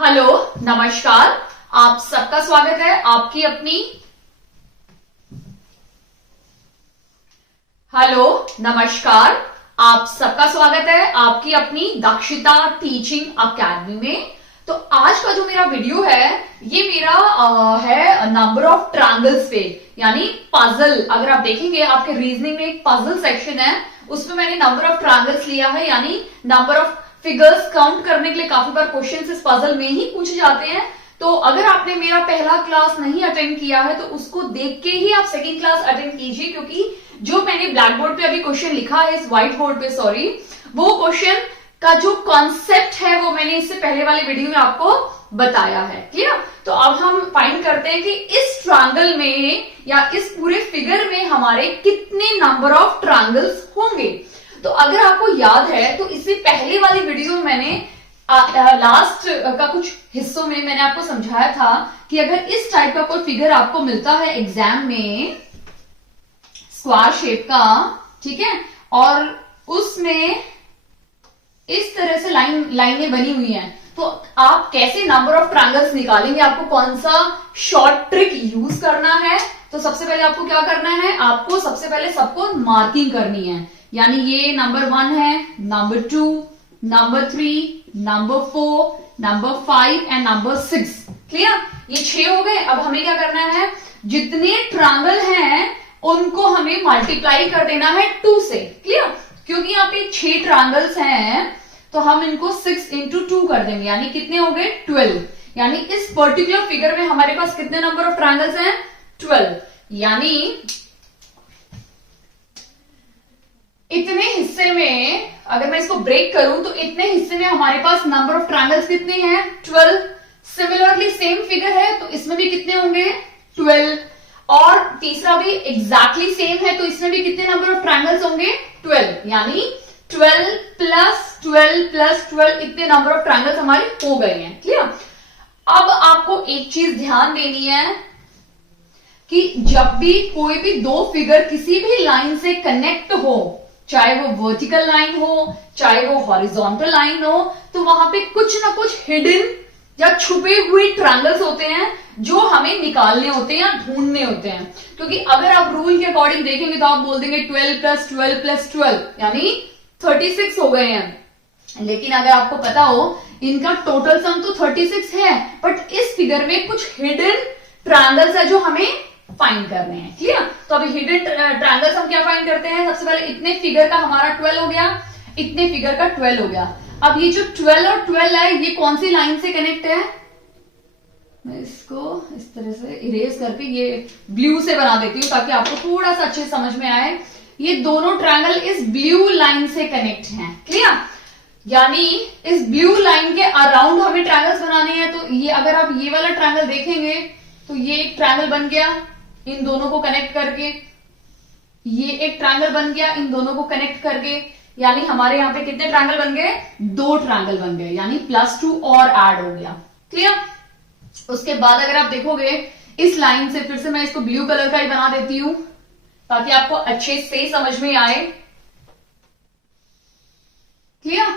Hello, नमस्कार। आप सबका स्वागत है आपकी अपनी हेलो, नमस्कार। आप सबका स्वागत है आपकी अपनी दक्षिता टीचिंग अकेडमी में। तो आज का जो मेरा वीडियो है ये मेरा है नंबर ऑफ ट्रायंगल्स पे, यानी पजल। अगर आप देखेंगे आपके रीजनिंग में एक पजल सेक्शन है, उसमें मैंने नंबर ऑफ ट्रायंगल्स लिया है, यानी नंबर ऑफ फिगर्स काउंट करने के लिए काफी बार क्वेश्चन इस पजल में ही पूछे जाते हैं। तो अगर आपने मेरा पहला क्लास नहीं अटेंड किया है तो उसको देख के ही आप सेकंड क्लास अटेंड कीजिए, क्योंकि जो मैंने ब्लैक बोर्ड पे अभी क्वेश्चन लिखा है, इस व्हाइट बोर्ड पे सॉरी, वो क्वेश्चन का जो कॉन्सेप्ट है वो मैंने इससे पहले वाले वीडियो में आपको बताया है। क्लियर? तो अब हम फाइंड करते हैं कि इस ट्रायंगल में या इस पूरे फिगर में हमारे कितने नंबर ऑफ ट्रायंगल्स होंगे। तो अगर आपको याद है तो इससे पहले वाली वीडियो में मैंने लास्ट का कुछ हिस्सों में मैंने आपको समझाया था कि अगर इस टाइप का कोई फिगर आपको मिलता है एग्जाम में, स्क्वायर शेप का, ठीक है, और उसमें इस तरह से लाइनें बनी हुई हैं, तो आप कैसे नंबर ऑफ ट्रायंगल्स निकालेंगे, आपको कौन सा शॉर्ट ट्रिक यूज करना है। तो सबसे पहले आपको क्या करना है, आपको सबसे पहले सबको मार्किंग करनी है, यानी ये नंबर 1 है, number 2, number 3, number 4, number 5 and number 6। Clear? ये 6 हो गए। अब हमें क्या करना है, जितने ट्रायंगल हैं उनको हमें मल्टीप्लाई कर देना है 2 से। क्लियर? क्योंकि यहाँ पे 6 ट्रायंगल्स हैं तो हम इनको 6 इंटू 2 कर देंगे, यानी कितने हो गए 12। यानी इस पर्टिकुलर फिगर में हमारे पास कितने नंबर ऑफ ट्रायंगल्स हैं 12। यानी इतने हिस्से में अगर मैं इसको ब्रेक करूं तो इतने हिस्से में हमारे पास नंबर ऑफ ट्रायंगल्स कितने हैं 12। सिमिलरली सेम फिगर है तो इसमें भी कितने होंगे 12, और तीसरा भी एग्जैक्टली सेम है तो इसमें भी कितने नंबर ऑफ ट्रायंगल्स होंगे 12। यानी 12 प्लस 12 प्लस 12 इतने नंबर ऑफ ट्रायंगल्स हमारे हो गए हैं। क्लियर? अब आपको एक चीज ध्यान देनी है कि जब भी कोई भी दो फिगर किसी भी लाइन से कनेक्ट हो, चाहे वो वर्टिकल लाइन हो चाहे वो हॉरिजॉन्टल लाइन हो, तो वहां पे कुछ ना कुछ हिडन या छुपे हुए ट्रायंगल्स होते हैं जो हमें निकालने होते हैं या ढूंढने होते हैं। क्योंकि अगर आप रूल के अकॉर्डिंग देखेंगे तो आप बोल देंगे 12 प्लस 12 प्लस 12 यानी 36 हो गए हैं, लेकिन अगर आपको पता हो इनका टोटल सम तो 36 है, बट इस फिगर में कुछ हिडन ट्रायंगल्स है जो हमें फाइंड करने हैं। क्लियर? तो अभी हिडन ट्रायंगल्स हम क्या फाइंड करते हैं, सबसे पहले इतने फिगर का हमारा 12 हो गया, इतने फिगर का 12 हो गया। अब ये जो 12 और 12 है ये कौन सी लाइन से कनेक्ट है, मैं इसको इस तरह से इरेज करके ये ब्लू से बना देती हूँ ताकि आपको थोड़ा सा अच्छे समझ में आए। ये दोनों ट्रायंगल इस ब्लू लाइन से कनेक्ट हैं। क्लियर? यानी इस ब्लू लाइन के अराउंड हमें ट्रायंगल्स बनाने हैं। तो ये अगर आप ये वाला ट्रायंगल देखेंगे तो ये एक ट्रायंगल बन गया इन दोनों को कनेक्ट करके, ये एक ट्रायंगल बन गया इन दोनों को कनेक्ट करके, यानी हमारे यहां पे कितने ट्रायंगल बन गए 2 ट्रायंगल बन गए, यानी +2 और ऐड हो गया। क्लियर? उसके बाद अगर आप देखोगे इस लाइन से, फिर से मैं इसको ब्लू कलर का ही बना देती हूं ताकि आपको अच्छे से समझ में आए। क्लियर?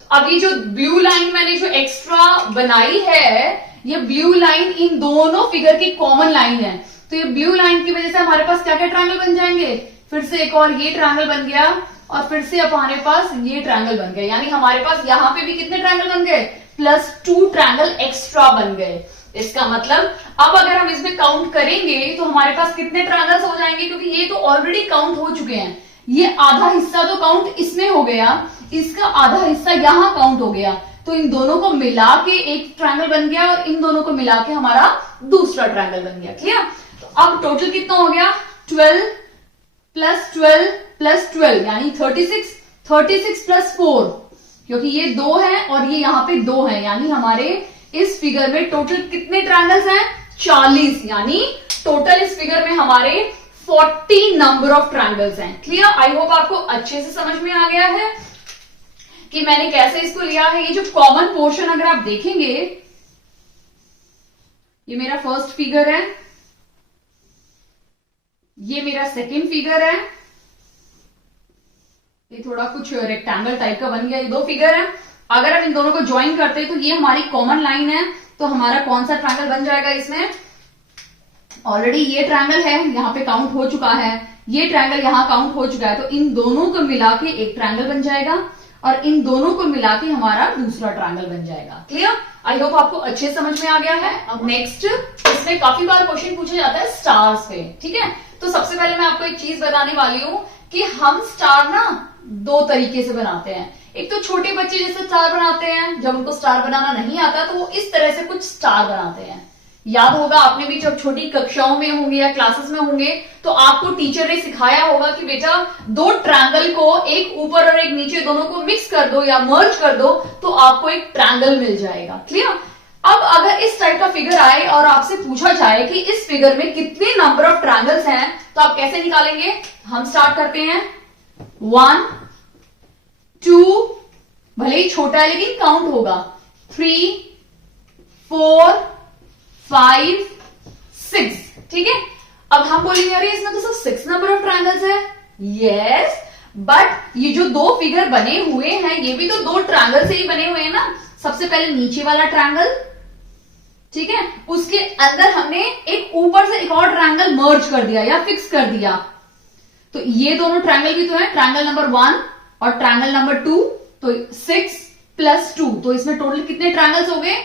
तो अभी जो ब्लू लाइन मैंने जो एक्स्ट्रा बनाई है, ये ब्लू लाइन इन दोनों फिगर की कॉमन लाइन है, तो ये ब्लू लाइन की वजह से हमारे पास क्या क्या ट्रायंगल बन जाएंगे, फिर से एक और ये ट्रायंगल बन गया और फिर से अब हमारे पास ये ट्रायंगल बन गए, यानी हमारे पास यहां पे भी कितने ट्रायंगल बन गए +2 ट्रायंगल एक्स्ट्रा बन गए। इसका मतलब अब अगर हम इसमें काउंट करेंगे तो हमारे पास कितने ट्रायंगल्स हो जाएंगे, क्योंकि ये तो ऑलरेडी काउंट हो चुके हैं। ये आधा हिस्सा तो काउंट इसमें हो गया, इसका आधा हिस्सा यहां काउंट हो गया, तो इन दोनों को मिला के एक ट्रायंगल बन गया और इन दोनों को मिला के हमारा दूसरा ट्रायंगल बन गया। क्लियर? तो अब टोटल कितना हो गया 12 प्लस 12 प्लस 12 यानी 36, 36 प्लस 4, क्योंकि ये 2 है और ये यहां पे 2 है, यानी हमारे इस फिगर में टोटल कितने ट्रायंगल्स हैं 40, यानी टोटल इस फिगर में हमारे 40 नंबर ऑफ ट्रायंगल्स हैं। क्लियर? आई होप आपको अच्छे से समझ में आ गया है कि मैंने कैसे इसको लिया है। ये जो कॉमन पोर्शन अगर आप देखेंगे, ये मेरा फर्स्ट फिगर है, ये मेरा सेकंड फिगर है, ये थोड़ा कुछ रेक्टेंगल टाइप का बन गया, ये 2 फिगर है, अगर हम इन दोनों को ज्वाइन करते हैं तो ये हमारी कॉमन लाइन है, तो हमारा कौन सा ट्रायंगल बन जाएगा इसमें? ऑलरेडी ये ट्रायंगल है, यहाँ पे काउंट हो चुका है, ये ट्रायंगल यहाँ काउंट हो चुका है, तो इन दोनों को मिला के एक ट्रायंगल बन जाएगा और इन दोनों को मिला के हमारा दूसरा ट्रायंगल बन जाएगा। क्लियर? आई होप आपको अच्छे समझ में आ गया है। अब नेक्स्ट, इसमें काफी बार क्वेश्चन पूछा जाता है स्टार्स पे, ठीक है? तो सबसे पहले मैं आपको एक चीज बताने वाली हूं कि हम स्टार ना दो तरीके से बनाते हैं। एक तो छोटे बच्चे जैसे स्टार बनाते हैं, जब उनको स्टार बनाना नहीं आता तो वो इस तरह से कुछ स्टार बनाते हैं। याद होगा आपने भी जब छोटी कक्षाओं में होंगे या क्लासेस में होंगे तो आपको टीचर ने सिखाया होगा कि बेटा दो ट्रायंगल को एक ऊपर और एक नीचे दोनों को मिक्स कर दो या मर्ज कर दो तो आपको एक ट्रायंगल मिल जाएगा। क्लियर? अब अगर इस टाइप का फिगर आए और आपसे पूछा जाए कि इस फिगर में कितने नंबर ऑफ ट्रायंगल्स हैं तो आप कैसे निकालेंगे? हम स्टार्ट करते हैं 1 2, भले ही छोटा है लेकिन काउंट होगा, 3 4 5 6, ठीक है? अब हम बोलेंगे अरे इसमें तो सिर्फ 6 नंबर ऑफ ट्रायंगल्स है। यस, बट ये जो दो फिगर बने हुए हैं ये भी तो दो ट्रायंगल से ही बने हुए हैं ना। सबसे पहले नीचे वाला ट्रायंगल, ठीक है, उसके अंदर हमने एक ऊपर से एक और ट्रायंगल मर्ज कर दिया या फिक्स कर दिया, तो ये दोनों ट्रायंगल भी तो है, ट्रायंगल नंबर 1 और ट्रायंगल नंबर 2, तो 6 + 2, तो इसमें टोटल कितने ट्रायंगल्स हो गए?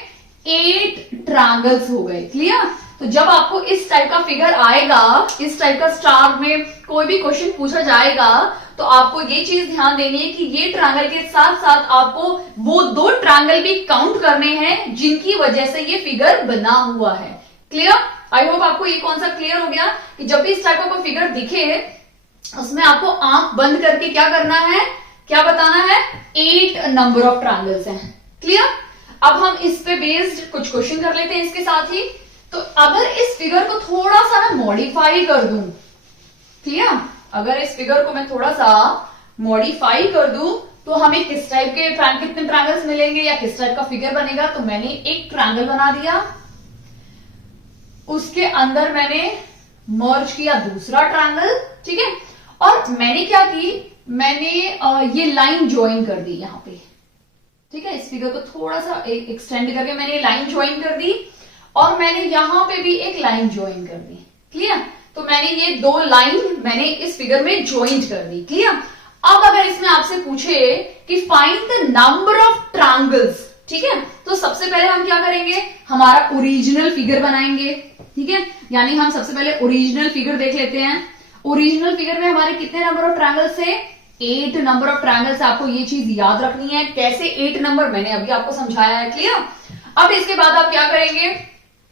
8 ट्रायंगल्स हो गए। क्लियर? तो जब आपको इस टाइप का फिगर आएगा, इस टाइप का स्टार में कोई भी क्वेश्चन पूछा जाएगा तो आपको ये चीज ध्यान देनी है कि ये ट्रायंगल के साथ साथ आपको वो दो ट्रायंगल भी काउंट करने हैं जिनकी वजह से ये फिगर बना हुआ है। क्लियर? आई होप आपको ये कॉन्सेप्ट क्लियर हो गया कि जब भी इस टाइप का फिगर दिखे उसमें आपको आंख बंद करके क्या करना है, क्या बताना है? 8 नंबर ऑफ ट्रायंगल्स हैं। क्लियर? अब हम इस पे बेस्ड कुछ क्वेश्चन कर लेते हैं इसके साथ ही। तो अगर इस फिगर को थोड़ा सा ना मॉडिफाई कर दूं, क्लियर, अगर इस फिगर को मैं थोड़ा सा मॉडिफाई कर दूं तो हमें किस टाइप के कितने ट्रायंगल्स मिलेंगे या किस टाइप का फिगर बनेगा? तो मैंने एक ट्रायंगल बना दिया, उसके अंदर मैंने मर्ज किया दूसरा ट्रायंगल, ठीक है, और मैंने क्या की, मैंने ये लाइन ज्वाइन कर दी यहां पे, ठीक है, इस फिगर को थोड़ा सा एक्सटेंड करके मैंने लाइन ज्वाइन कर दी और मैंने यहां पे भी एक लाइन ज्वाइन कर दी। क्लियर? तो मैंने ये दो लाइन मैंने इस फिगर में ज्वाइंट कर दी। क्लियर? अब अगर इसमें आपसे पूछे कि find the number of triangles, ठीक है, तो सबसे पहले हम क्या करेंगे? हमारा ओरिजिनल फिगर बनाएंगे, ठीक है, यानी हम सबसे पहले ओरिजिनल फिगर देख लेते हैं। ओरिजिनल फिगर में हमारे कितने नंबर ऑफ ट्रायंगल्स है? 8 नंबर ऑफ ट्रायंगल्स। आपको ये चीज याद रखनी है। कैसे 8 नंबर, मैंने अभी आपको समझाया है। क्लियर? अब इसके बाद आप क्या करेंगे,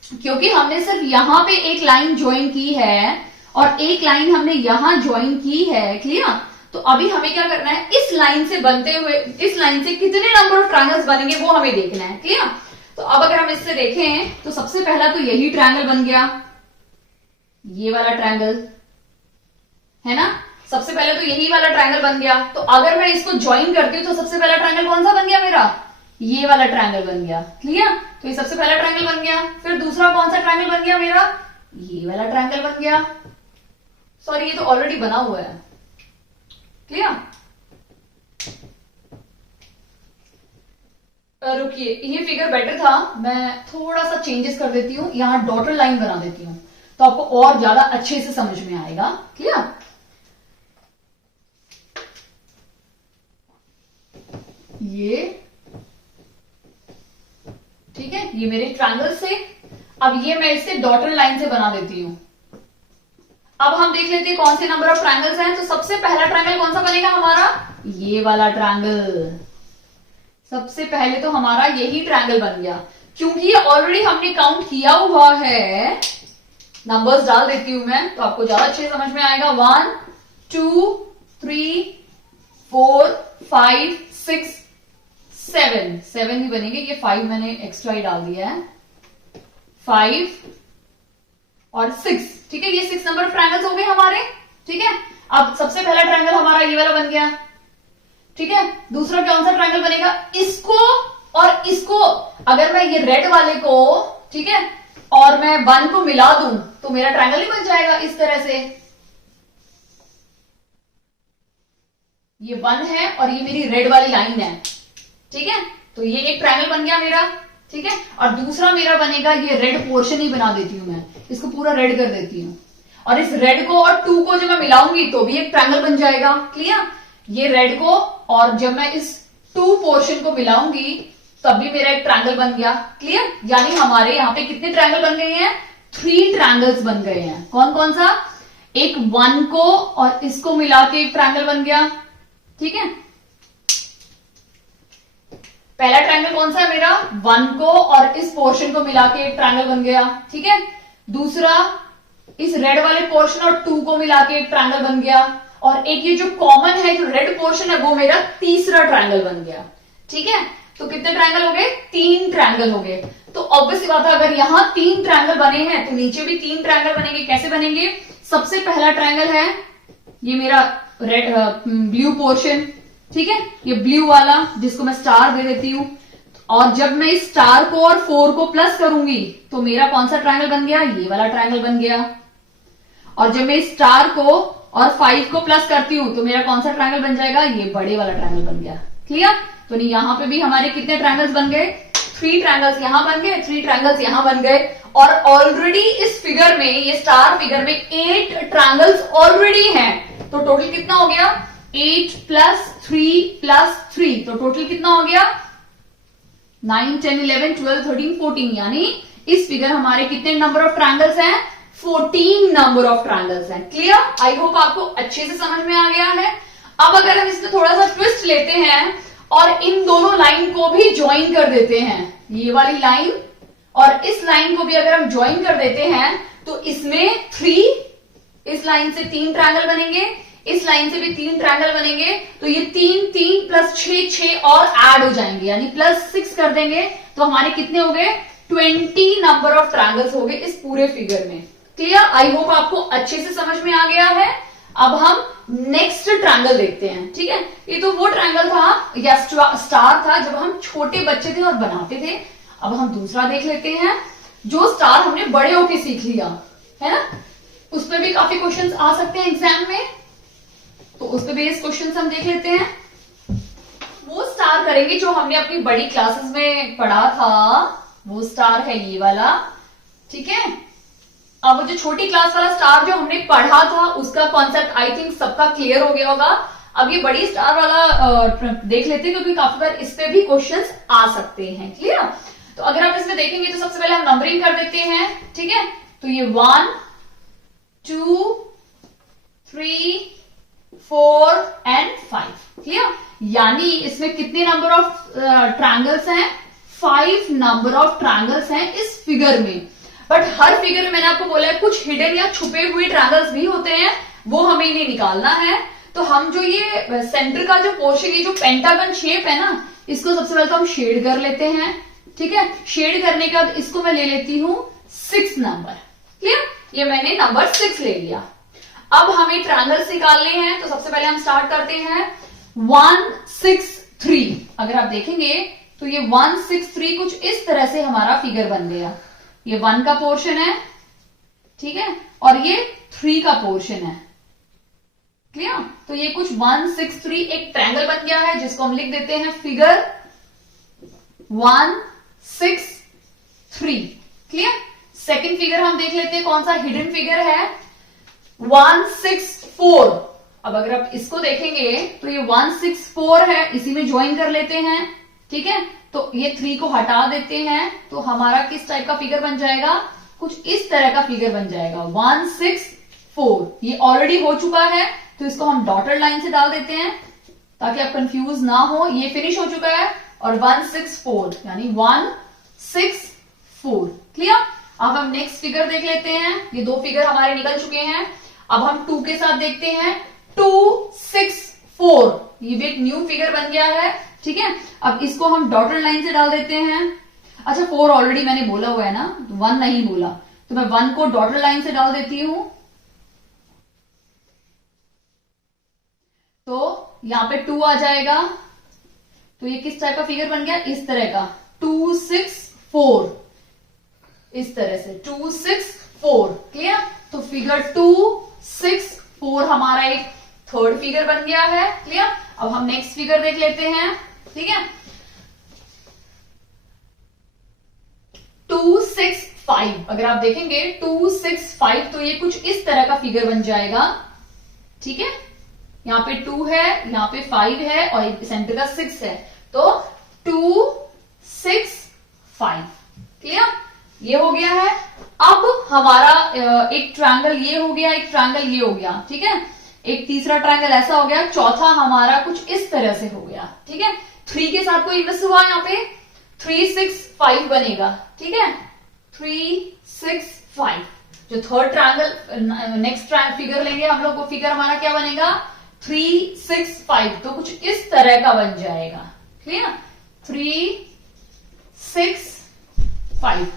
क्योंकि हमने सिर्फ यहां पे एक लाइन ज्वाइन की है और एक लाइन हमने यहां ज्वाइन की है, क्लियर, तो अभी हमें क्या करना है, इस लाइन से बनते हुए इस लाइन से कितने नंबर ऑफ ट्रायंगल्स बनेंगे वो हमें देखना है। क्लियर? तो अब अगर हम इससे देखें तो सबसे पहला तो यही ट्रायंगल बन गया, ये वाला ट्रायंगल है ना, सबसे पहले तो यही वाला ट्रायंगल बन गया। तो अगर मैं इसको ज्वाइन करती हूं तो सबसे पहला ट्रायंगल कौन सा बन गया मेरा? ये वाला ट्रायंगल बन गया। क्लियर? तो ये सबसे पहला ट्रायंगल बन गया। फिर दूसरा कौन सा ट्रायंगल बन गया मेरा? ये वाला ट्रायंगल बन गया। सॉरी, ये तो ऑलरेडी बना हुआ है। क्लियर? रुकिए, ये फिगर बेटर था, मैं थोड़ा सा चेंजेस कर देती हूं, यहां डॉटेड लाइन बना देती हूं तो आपको और ज्यादा अच्छे से समझ में आएगा। क्लियर? ये ठीक है, ये मेरे ट्रायंगल से, अब ये मैं इसे डॉटेड लाइन से बना देती हूं। अब हम देख लेते हैं कौन से नंबर ऑफ ट्रायंगल्स हैं। तो सबसे पहला ट्रायंगल कौन सा बनेगा हमारा? ये वाला ट्रायंगल। सबसे पहले तो हमारा यही ट्रायंगल बन गया, क्योंकि ये ऑलरेडी हमने काउंट किया हुआ है। नंबर्स डाल देती हूं मैं तो आपको ज्यादा अच्छे समझ में आएगा। 1 2 3 4 5 6 7 ही बनेंगे, ये 5 मैंने एक्स्ट्रा ही डाल दिया है, 5 और 6, ठीक है, ये 6 नंबर ऑफ ट्रायंगल्स हो गए हमारे। ठीक है, अब सबसे पहला ट्रायंगल हमारा ये वाला बन गया। ठीक है, दूसरा कौन सा ट्रायंगल बनेगा? इसको और इसको अगर मैं ये रेड वाले को, ठीक है, और मैं 1 को मिला दूं तो मेरा ट्रायंगल ही बन जाएगा इस तरह से। ये 1 है और ये मेरी रेड वाली लाइन है। ठीक है, तो ये एक ट्रायंगल बन गया मेरा, ठीक है। और दूसरा मेरा बनेगा, ये रेड पोर्शन ही बना देती हूं मैं, इसको पूरा रेड कर देती हूं, और इस रेड को और 2 को जब मैं मिलाऊंगी तो भी एक ट्रायंगल बन जाएगा। क्लियर? ये रेड को और जब मैं इस 2 पोर्शन को मिलाऊंगी तब भी मेरा एक ट्रायंगल बन गया। क्लियर? यानी हमारे यहाँ पे कितने ट्रायंगल बन गए हैं? 3 ट्रायंगल्स बन गए हैं। कौन कौन सा? एक 1 को और इसको मिला के एक ट्रायंगल बन गया, ठीक है। पहला ट्रायंगल कौन सा है मेरा? 1 को और इस पोर्शन को मिला के एक ट्रायंगल बन गया, ठीक है। दूसरा इस रेड वाले पोर्शन और 2 को मिला के एक ट्रायंगल बन गया, और एक ये जो कॉमन है जो रेड पोर्शन है वो मेरा तीसरा ट्रायंगल बन गया, ठीक है। तो कितने ट्रायंगल हो गए? 3 ट्रायंगल हो गए। तो ऑब्वियसली बात है, अगर यहां 3 ट्रायंगल बने हैं तो नीचे भी 3 ट्रायंगल बनेंगे। कैसे बनेंगे? सबसे पहला ट्रायंगल है ये मेरा रेड ब्लू पोर्शन, ठीक है, ये ब्लू वाला जिसको मैं स्टार दे देती हूं, और जब मैं इस स्टार को और 4 को प्लस करूंगी तो मेरा कौन सा ट्रायंगल बन गया? ये वाला ट्रायंगल बन गया। और जब मैं इस स्टार को और 5 को प्लस करती हूं तो मेरा कौन सा ट्रायंगल बन जाएगा? ये बड़े वाला ट्रायंगल बन गया। क्लियर? तो नहीं, यहां पे भी हमारे कितने ट्रायंगल्स बन गए? 3 ट्रायंगल्स यहां बन गए, 3 ट्रायंगल्स यहां बन गए, और ऑलरेडी इस फिगर में, ये स्टार फिगर में 8 ट्रायंगल्स ऑलरेडी हैं। तो टोटल कितना हो गया? 8 प्लस 3 प्लस 3, तो टोटल कितना हो गया? 9, 10, 11, 12, 13, 14, यानी इस फिगर हमारे कितने नंबर ऑफ ट्रायंगल्स हैं? 14 नंबर ऑफ ट्रायंगल्स हैं। क्लियर? आई होप आपको अच्छे से समझ में आ गया है। अब अगर हम इसमें थोड़ा सा ट्विस्ट लेते हैं और इन दोनों लाइन को भी ज्वाइन कर देते हैं, ये वाली लाइन और इस लाइन को भी अगर हम ज्वाइन कर देते हैं तो इसमें 3, इस लाइन से 3 ट्रायंगल बनेंगे, इस लाइन से भी 3 ट्रायंगल बनेंगे, तो ये 3 3 प्लस 6 6 और ऐड हो जाएंगे, यानी प्लस 6 कर देंगे तो हमारे कितने हो गए? 20 नंबर ऑफ ट्रायंगल्स हो गए इस पूरे फिगर में। क्लियर? आई होप आपको अच्छे से समझ में आ गया है। अब हम नेक्स्ट ट्रायंगल देखते हैं, ठीक है। ये तो वो ट्रायंगल था या स्टार था जब हम छोटे बच्चे थे और बनाते थे। अब हम दूसरा देख लेते हैं, जो स्टार हमने बड़े होके सीख लिया है ना, उस पर भी काफी क्वेश्चंस आ सकते हैं एग्जाम में, तो उस पर बेस्ड क्वेश्चंस हम देख लेते हैं। वो स्टार करेंगे जो हमने अपनी बड़ी क्लासेस में पढ़ा था, वो स्टार है ये वाला, ठीक है। अब वो जो छोटी क्लास वाला स्टार जो हमने पढ़ा था उसका कॉन्सेप्ट आई थिंक सबका क्लियर हो गया होगा। अब ये बड़ी स्टार वाला देख लेते हैं क्योंकि काफी बार इस पे भी क्वेश्चंस आ सकते हैं। क्लियर? तो अगर आप इसमें देखेंगे तो सबसे पहले हम नंबरिंग कर देते हैं, ठीक है। तो ये 1 2 3 4 एंड 5। क्लियर? यानी इसमें कितने नंबर ऑफ ट्रायंगल्स हैं? 5 नंबर ऑफ ट्रायंगल्स हैं इस फिगर में। बट हर फिगर में मैंने आपको बोला है कुछ हिडन या छुपे हुए ट्रायंगल्स भी होते हैं, वो हमें इन्हें निकालना है। तो हम जो ये सेंटर का जो पोर्शन, ये जो पेंटागन शेप है ना, इसको सबसे पहले तो हम शेड कर लेते हैं, ठीक है। शेड करने के बाद इसको मैं ले लेती हूं 6 नंबर। क्लियर? ये मैंने नंबर 6 ले लिया। अब हमें ट्रायंगल्स निकालने हैं, तो सबसे पहले हम स्टार्ट करते हैं 1 6 3। अगर आप देखेंगे तो ये 1 6 3 कुछ इस तरह से हमारा फिगर बन गया। ये 1 का पोर्शन है, ठीक है, और ये 3 का पोर्शन है। क्लियर? तो ये कुछ 1 6 3 एक ट्रायंगल बन गया है, जिसको हम लिख देते हैं फिगर 1 6 3। क्लियर? सेकेंड फिगर हम देख लेते हैं कौन सा हिडन फिगर है, 1 6 4। अब अगर आप इसको देखेंगे तो ये 1 6 4 है, इसी में ज्वाइन कर लेते हैं, ठीक है। तो ये 3 को हटा देते हैं तो हमारा किस टाइप का फिगर बन जाएगा? कुछ इस तरह का फिगर बन जाएगा 1 6 4। ये ऑलरेडी हो चुका है तो इसको हम डॉटेड लाइन से डाल देते हैं ताकि आप कंफ्यूज ना हो। ये फिनिश हो चुका है और 1 6 4 यानी 1 6 4। क्लियर? अब हम नेक्स्ट फिगर देख लेते हैं। ये 2 फिगर हमारे निकल चुके हैं। अब हम 2 के साथ देखते हैं 2 6 4। ये भी एक न्यू फिगर बन गया है, ठीक है। अब इसको हम डॉटेड लाइन से डाल देते हैं। अच्छा 4 ऑलरेडी मैंने बोला हुआ है ना, 1 नहीं बोला, तो मैं 1 को डॉटेड लाइन से डाल देती हूं। तो यहां पे 2 आ जाएगा। तो ये किस टाइप का फिगर बन गया? इस तरह का 2 6 4, इस तरह से 2 6 4। क्लियर? तो फिगर 2 6 4 हमारा एक थर्ड फिगर बन गया है। क्लियर? अब हम नेक्स्ट फिगर देख लेते हैं, ठीक है। 5, अगर आप देखेंगे 2 6 5, तो ये कुछ इस तरह का फिगर बन जाएगा। ठीक है, यहाँ पे 2 है, यहाँ पे 5 है और सेंटर का 6 है, तो 2 6 5। क्लियर, ये हो गया है। अब हमारा एक ट्रायंगल ये हो गया, एक ट्रायंगल ये हो गया। ठीक है, एक तीसरा ट्रायंगल ऐसा हो गया, चौथा हमारा कुछ इस तरह से हो गया। ठीक है, 3 के साथ कोई मिस हुआ, यहाँ पे 3 6 5 बनेगा। ठीक है, 3 6 5। जो थर्ड ट्रायंगल नेक्स्ट फिगर लेंगे हम लोग, वो फिगर हमारा क्या बनेगा, 3 6 5, तो कुछ इस तरह का बन जाएगा। क्लियर, 3 6 5।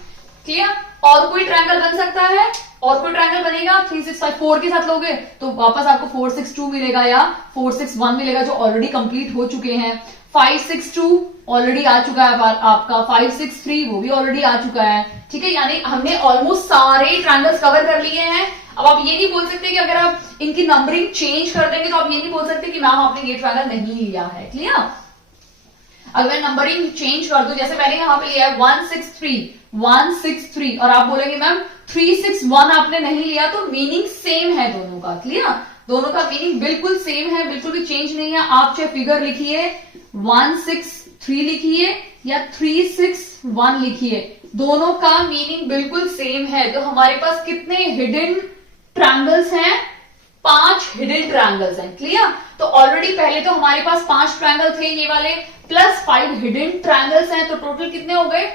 क्लियर, और कोई ट्रायंगल बन सकता है, और कोई ट्रायंगल बनेगा। 3 6 5 4 के साथ लोगे तो वापस आपको 4 6 2 मिलेगा या 4 6 1 मिलेगा, जो ऑलरेडी कंप्लीट हो चुके हैं। 5 6 2 ऑलरेडी आ चुका है आपका, 5 6 3 वो भी ऑलरेडी आ चुका है। ठीक है, यानी हमने ऑलमोस्ट सारे ट्रायंगल्स कवर कर लिए हैं। अब आप ये नहीं बोल सकते कि अगर आप इनकी नंबरिंग चेंज कर देंगे तो आप ये नहीं बोल सकते कि मैम आपने ये ट्रायंगल नहीं लिया है। क्लियर, अगर मैं नंबरिंग चेंज कर दूं, जैसे मैंने यहाँ पे लिया है 1 6 3 1 6 3, और आप बोलेंगे मैम 3 6 1 आपने नहीं लिया, तो मीनिंग सेम है दोनों का। क्लियर, दोनों का मीनिंग बिल्कुल सेम है, बिल्कुल भी चेंज नहीं है। आप चाहे फिगर लिखिए 1 6 3 लिखिए या 3 6 1 लिखिए, दोनों का मीनिंग बिल्कुल सेम है। तो हमारे पास कितने हिडन ट्रायंगल्स हैं, 5 हिडन ट्रायंगल्स हैं। क्लियर, तो ऑलरेडी पहले तो हमारे पास 5 ट्रायंगल थे ये वाले, प्लस 5 हिडन ट्रायंगल्स हैं, तो टोटल कितने हो गए,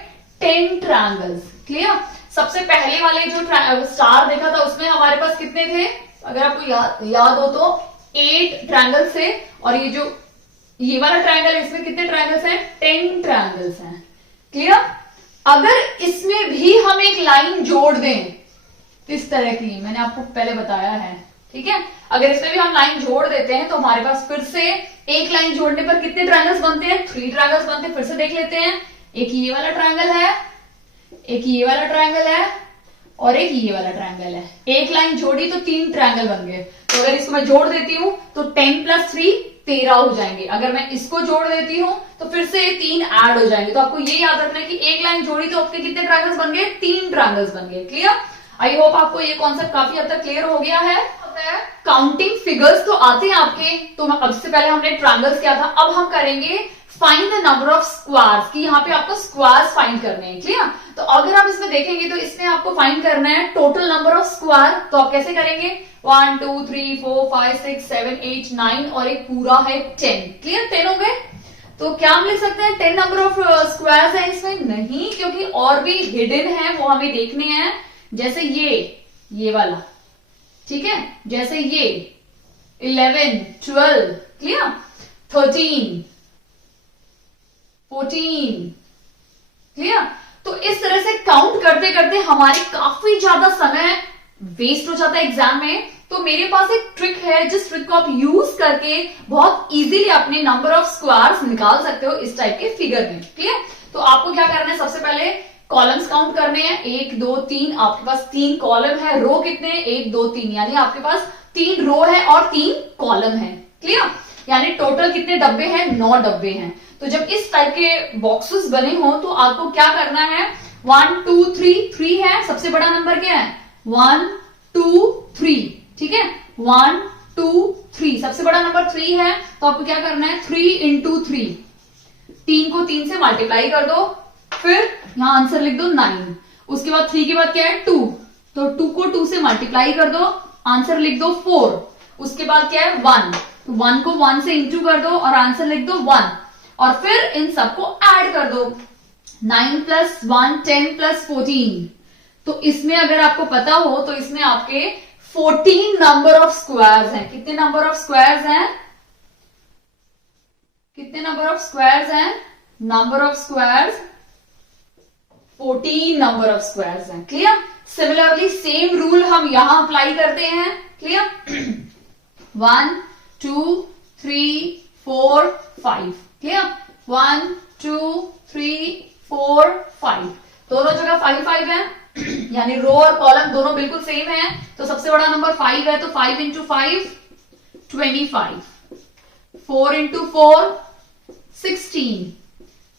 10 ट्रायंगल्स। क्लियर, सबसे पहले वाले जो स्टार देखा था उसमें हमारे पास कितने थे, अगर आपको याद हो तो 8 ट्रायंगल्स थे, और ये वाला ट्रायंगल है, इसमें कितने ट्रायंगल्स हैं, 10 ट्रायंगल्स हैं। क्लियर, अगर इसमें भी हम एक लाइन जोड़ दें इस तरह की, मैंने आपको पहले बताया है। ठीक है, अगर इसमें भी हम लाइन जोड़ देते हैं तो हमारे पास फिर से एक लाइन जोड़ने पर कितने ट्रायंगल्स बनते हैं, 3 ट्रायंगल्स बनते हैं। फिर से देख लेते हैं, एक ये वाला ट्रायंगल है, एक ये वाला ट्रायंगल है और एक ये वाला ट्रायंगल है। एक लाइन जोड़ी तो 3 ट्रायंगल बन गए। तो अगर इसको मैं जोड़ देती हूं तो 10 + 3 13 हो जाएंगे। अगर मैं इसको जोड़ देती हूं तो फिर से 3 ऐड हो जाएंगे। तो आपको ये याद रखना है कि एक लाइन जोड़ी तो आपके कितने ट्रायंगल्स बन गए, 3 ट्रायंगल्स बन गए। क्लियर, आई होप आपको ये कॉन्सेप्ट काफी हद तक क्लियर हो गया है। काउंटिंग फिगर्स तो आते हैं आपके, तो अब से पहले हमने ट्रायंगल्स किया था, अब हम करेंगे find the number of squares, कि यहाँ पे आपको स्क्वायर्स फाइंड करने हैं। क्लियर, तो अगर आप इसमें देखेंगे तो इसमें आपको फाइंड करना है टोटल नंबर ऑफ स्क्वायर। तो आप कैसे करेंगे, 1 2 3 4 5 6 7 8 9 और एक पूरा है 10। क्लियर, 10 हो गए। तो क्या हम लिख सकते हैं 10 नंबर ऑफ स्क्वायर्स है इसमें, नहीं, क्योंकि और भी हिडन है वो हमें देखने हैं। जैसे ये वाला, ठीक है, जैसे ये 11 12, क्लियर, 13 14, क्लियर। तो इस तरह से काउंट करते करते हमारे काफी ज्यादा समय वेस्ट हो जाता है एग्जाम में। तो मेरे पास एक ट्रिक है, जिस ट्रिक को आप यूज करके बहुत इजीली अपने नंबर ऑफ स्क्वायर्स निकाल सकते हो इस टाइप के फिगर में। क्लियर, तो आपको क्या करना है, सबसे पहले कॉलम्स काउंट करने हैं, 1 2 3। आपके पास 3 कॉलम है, रो कितने, 1 2 3, यानी आपके पास 3 रो है और 3 कॉलम है। क्लियर, यानी टोटल कितने डब्बे हैं, 9 डब्बे हैं। तो जब इस टाइप के बॉक्सेस बने हो तो आपको क्या करना है, 1 2 3, 3 है, सबसे बड़ा नंबर क्या है, 1 2 3, ठीक है, 1 2 3, सबसे बड़ा नंबर 3 है। तो आपको क्या करना है, 3 × 3, 3 को 3 से मल्टीप्लाई कर दो, फिर यहां आंसर लिख दो 9। उसके बाद 3 के बाद क्या है, 2, तो 2 को 2 से मल्टीप्लाई कर दो, आंसर लिख दो 4। उसके बाद क्या है 1, तो 1 को 1 से इंटू कर दो और आंसर लिख दो 1, और फिर इन सबको ऐड कर दो, 9 + 1 10 + 14। तो इसमें अगर आपको पता हो तो इसमें आपके 14 नंबर ऑफ स्क्वायर्स हैं। कितने नंबर ऑफ स्क्वायर्स हैं, कितने नंबर ऑफ स्क्वायर्स हैं, number of squares 14 number of squares हैं। क्लियर, सिमिलरली सेम रूल हम यहां अप्लाई करते हैं। क्लियर, 1 2 3 4 5, क्लियर, 1 2 3 4 5, दोनों जगह 5 5 है, यानी रो और कॉलम दोनों बिल्कुल सेम है। तो सबसे बड़ा नंबर 5 है, तो 5 × 5 25, 4 × 4 16,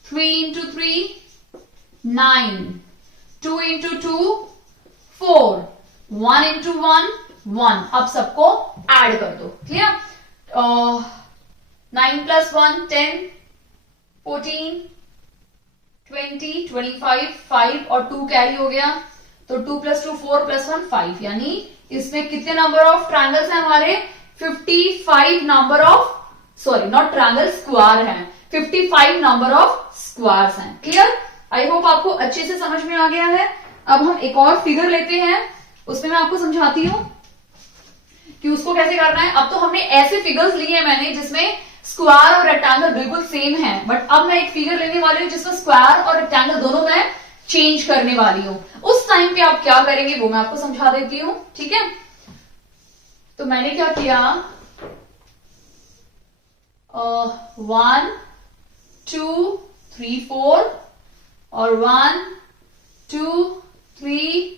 3 × 3 9, 2 इंटू 2 4, 1 इंटू 1 1। अब सबको ऐड कर दो। क्लियर? 9 प्लस 1 10, 14, 20, 25, 5 और 2 कैरी हो गया, तो 2 प्लस 2 4 प्लस 1 5, यानी इसमें कितने नंबर ऑफ ट्रायंगल्स हैं हमारे? 55 number of, sorry not triangle, square हैं, 55 नंबर ऑफ स्क्वायर्स हैं। क्लियर? आई होप आपको अच्छे से समझ में आ गया है। अब हम एक और फिगर लेते हैं, उसमें मैं आपको समझाती हूं कि उसको कैसे करना है। अब तो हमने ऐसे फिगर्स लिए हैं मैंने जिसमें स्क्वायर और रेक्टेंगल बिल्कुल सेम है, बट अब मैं एक फिगर लेने वाली हूं जिसमें स्क्वायर और रेक्टेंगल दोनों मैं चेंज करने वाली हूं। उस टाइम पे आप क्या करेंगे वो मैं आपको समझा देती हूं। ठीक है? तो मैंने क्या किया, 1 2 3 4 और 1 2 3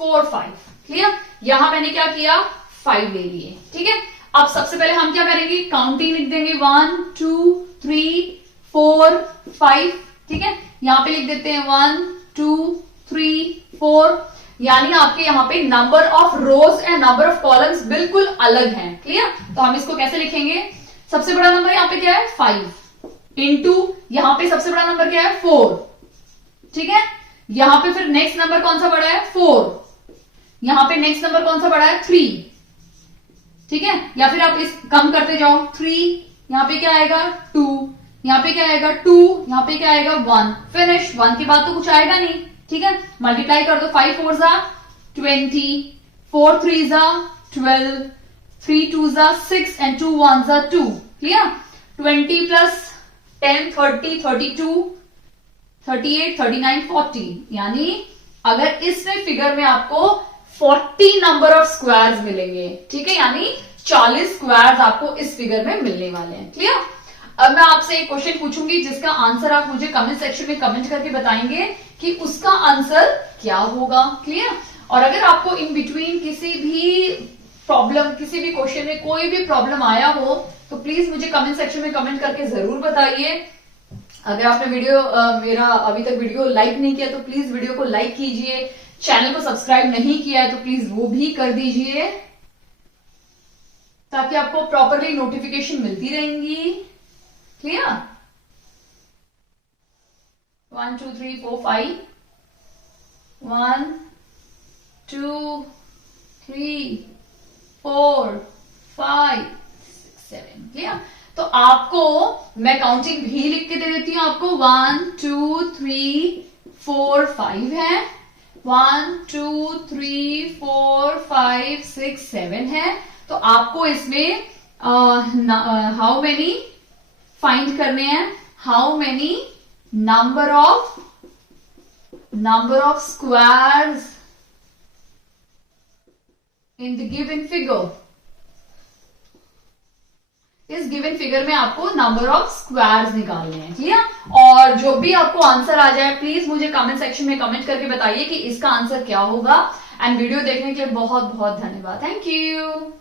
4 5। क्लियर? यहां मैंने क्या किया, 5 ले लिए। ठीक है? अब सबसे पहले हम क्या करेंगे, काउंटिंग लिख देंगे 1 2 3 4 5। ठीक है? यहां पे लिख देते हैं 1 2 3 4, यानी आपके यहां पे number of rose and number of columns बिल्कुल अलग हैं। क्लियर? तो हम इसको कैसे लिखेंगे, सबसे बड़ा नंबर यहां पे क्या है 5 इंटू यहां पे सबसे बड़ा नंबर क्या है 4। ठीक है? यहां पे फिर नेक्स्ट नंबर कौन सा बड़ा है 4, यहां पे नेक्स्ट नंबर कौन सा बड़ा है 3। ठीक है? या फिर आप इस कम करते जाओ, 3, यहां पे क्या आएगा 2, यहां पे क्या आएगा 2, यहां पे क्या आएगा 1। फिनिश। 1 के बाद तो कुछ आएगा नहीं। ठीक है? मल्टीप्लाई कर दो, 5 4 जा 20, 4 3 जा 12, 3 2 जा 6 एंड 2 1 जा 2। क्लियर? 20 प्लस 10 30, 32, 38, 39, 40, यानी अगर इसमें फिगर में आपको 40 नंबर ऑफ स्क्वायर्स मिलेंगे। ठीक है? यानी 40 स्क्वायर्स आपको इस फिगर में मिलने वाले हैं। क्लियर? अब मैं आपसे एक क्वेश्चन पूछूंगी जिसका आंसर आप मुझे कमेंट सेक्शन में कमेंट करके बताएंगे कि उसका आंसर क्या होगा। क्लियर? और अगर आपको इन बिटवीन किसी भी प्रॉब्लम, किसी भी क्वेश्चन में कोई भी प्रॉब्लम आया हो तो प्लीज मुझे कमेंट सेक्शन में कमेंट करके जरूर बताइए। अगर आपने मेरा अभी तक वीडियो लाइक नहीं किया तो प्लीज वीडियो को लाइक कीजिए। चैनल को सब्सक्राइब नहीं किया है तो प्लीज वो भी कर दीजिए ताकि आपको प्रॉपरली नोटिफिकेशन मिलती रहेंगी। क्लियर? 1 2 3 4 5, 1 2 3 4 5 6 7। क्लियर? तो आपको मैं काउंटिंग भी लिख के दे देती हूं आपको, 1 2 3 4 5 है, 1 2 3 4 5 6 7 है। तो आपको इसमें हाउ मेनी फाइंड करने हैं, how many number of squares in the given figure. इस गिवन फिगर में आपको नंबर ऑफ स्क्वायर्स निकालने हैं। क्लियर? और जो भी आपको आंसर आ जाए प्लीज मुझे कमेंट सेक्शन में कमेंट करके बताइए कि इसका आंसर क्या होगा। एंड वीडियो देखने के लिए बहुत बहुत धन्यवाद। Thank you.